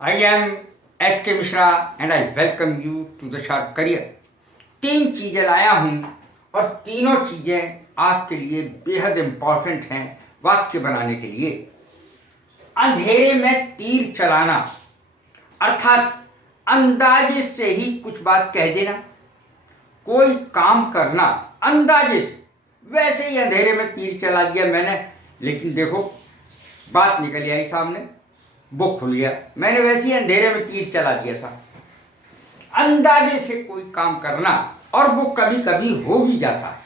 I am S.K. Mishra and I welcome you to the Sharp Career। 3 चीज़ें लाया हूँ और तीनों चीज़ें आपके लिए बेहद इम्पॉर्टेंट हैं वाक्य बनाने के लिए। अंधेरे में तीर चलाना अर्थात अंदाजे से ही कुछ बात कह देना, कोई काम करना अंदाजे से, वैसे ही अंधेरे में तीर चला दिया मैंने, लेकिन देखो बात निकल आई सामने, बुक खुल गया, मैंने वैसे ही अंधेरे में तीर चला दिया था। अंदाजे से कोई काम करना, और वो कभी कभी हो भी जाता है,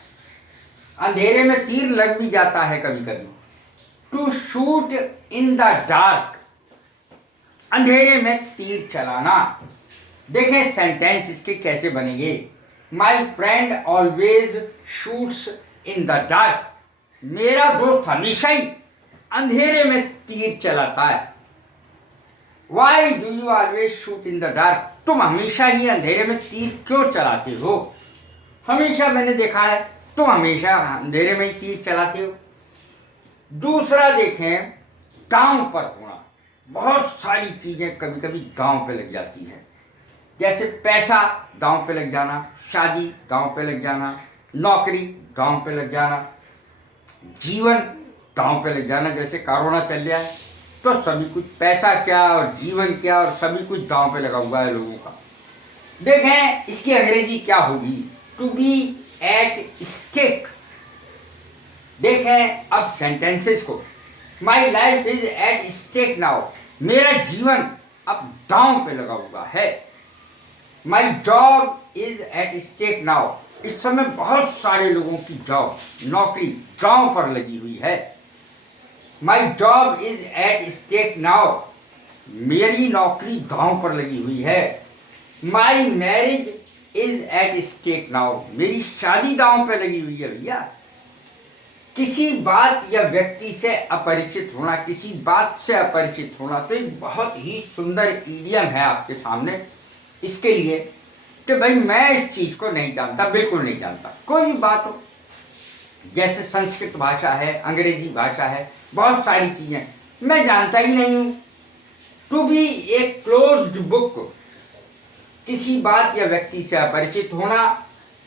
अंधेरे में तीर लग भी जाता है कभी कभी। To shoot in the dark, अंधेरे में तीर चलाना। देखें सेंटेंस इसके कैसे बनेंगे। My friend always shoots in the dark, मेरा दोस्त हमेशा ही अंधेरे में तीर चलाता है। Why do you always shoot in the dark, तुम हमेशा ही अंधेरे में तीर क्यों चलाते हो। हमेशा मैंने देखा है तुम हमेशा अंधेरे में ही तीर चलाते हो। दूसरा देखें, दांव पर होना। बहुत सारी चीज़ें कभी कभी दांव पे लग जाती हैं, जैसे पैसा दांव पे लग जाना, शादी दांव पे लग जाना, नौकरी दांव पे लग जाना, जीवन दांव पे लग जाना। जैसे कोरोना चल रहा है तो सभी कुछ, पैसा क्या और जीवन क्या और सभी कुछ दांव पे लगा हुआ है लोगों का। देखें इसकी अंग्रेजी क्या होगी, टू बी एट स्टेक। देखें अब सेंटेंसेस को, my life is at stake now, मेरा जीवन अब दांव पे लगा हुआ है। My job is at stake now, इस समय बहुत सारे लोगों की जॉब, नौकरी दांव पर लगी हुई है। My job is at stake now, मेरी नौकरी दांव पर लगी हुई है। My marriage is at stake now, मेरी शादी दांव पर लगी हुई है। भैया किसी बात या व्यक्ति से अपरिचित होना, किसी बात से अपरिचित होना, तो एक बहुत ही सुंदर इडियम है आपके सामने इसके लिए कि भाई मैं इस चीज़ को नहीं जानता, बिल्कुल नहीं जानता। कोई भी बात हो, जैसे संस्कृत भाषा है, अंग्रेजी भाषा है, बहुत सारी चीज़ें मैं जानता ही नहीं हूँ। To be a closed book, किसी बात या व्यक्ति से अपरिचित होना,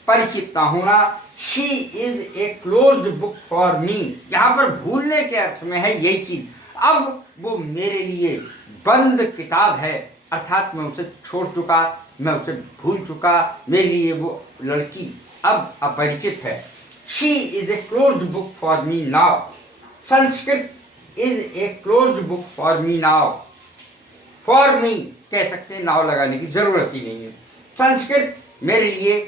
परिचित ना होना। She is a closed book for me, यहाँ पर भूलने के अर्थ में है यही चीज। अब वो मेरे लिए बंद किताब है, अर्थात मैं उसे छोड़ चुका, मैं उसे भूल चुका, मेरे लिए वो लड़की अब अपरिचित है। She is a closed book for me now, Sanskrit is a closed book for me now. For me कह सकते हैं, नाव लगाने की जरूरत ही नहीं है। संस्कृत मेरे लिए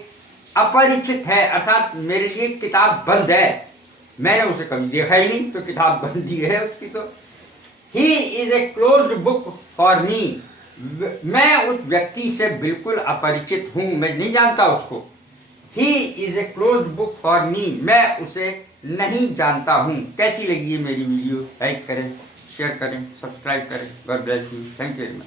अपरिचित है, अर्थात मेरे लिए किताब बंद है, मैंने उसे कभी देखा ही नहीं, तो किताब बंद ही है उसकी। तो he is a closed book for me, मैं उस व्यक्ति से बिल्कुल अपरिचित हूँ, मैं नहीं जानता उसको। He is a closed book for me, मैं उसे नहीं जानता हूँ। कैसी लगी है मेरी वीडियो? लाइक करें, शेयर करें, सब्सक्राइब करें। God bless you, thank you very much.